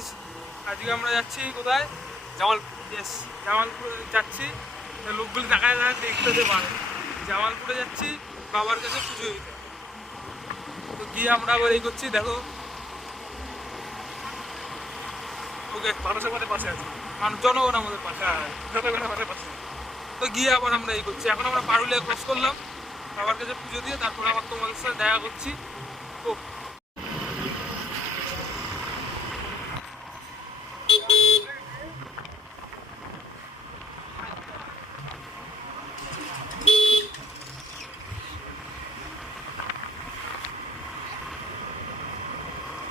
Guys, আজকে আমরা যাচ্ছি কোথায়? জামালপুর। ইয়েস, জামালপুরে যাচ্ছি। লোকগুলি দেখায় দেখতে পারে জামালপুরে যাচ্ছি বাবার কাছে পুজো দিতে। তো গিয়ে আমরা আবার এই করছি, দেখো। ওকে, মানুষের মাঠে পাশে আছে, মানুষ জনগণ আমাদের পাশে, জনগণ আমাদের পাশে। তো গিয়ে আবার আমরা এই করছি। এখন আমরা পারুলিয়া ক্রস করলাম বাবার কাছে পুজো দিয়ে, তারপর আবার তোমাদের সাথে দেখা করছি। ও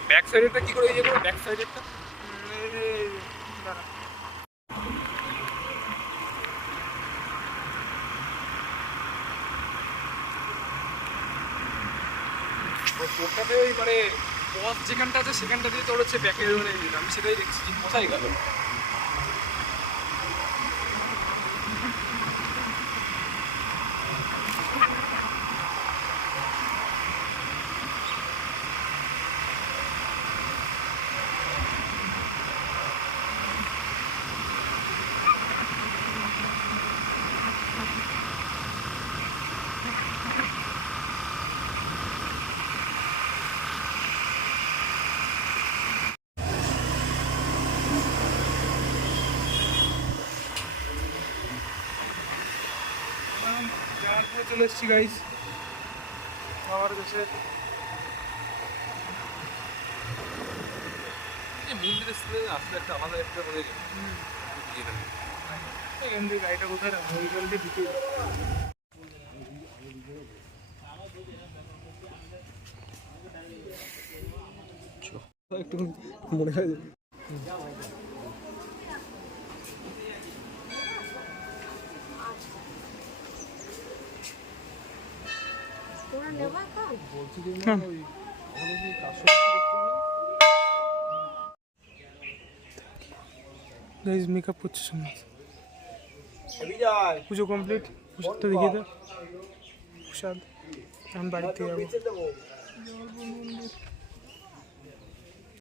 ব্যাক সাইডেরটা কি করে ইয়ে করো? ব্যাক সাইডেরটা তোরটাতে মানে পথ যেখানটা আছে সেখানটা দিয়ে তোর হচ্ছে ব্যাকে ধরে আমি সেটাই দেখছি কোথায় গেল। চলে এসছি গাইস বাবার কাছে। মন্দিরের সাথে আসলে একটা আলাদা একটা বলে এখান থেকে গাড়িটা কোথায় রাখবো? ওইখান থেকে ঢুকে একটু মনে হয় গাইস মেকআপ করছে সামনে। পুজো কমপ্লিট, প্রসাদটা দেখিয়ে দাও। প্রসাদ এখন বাড়িতে যাবো।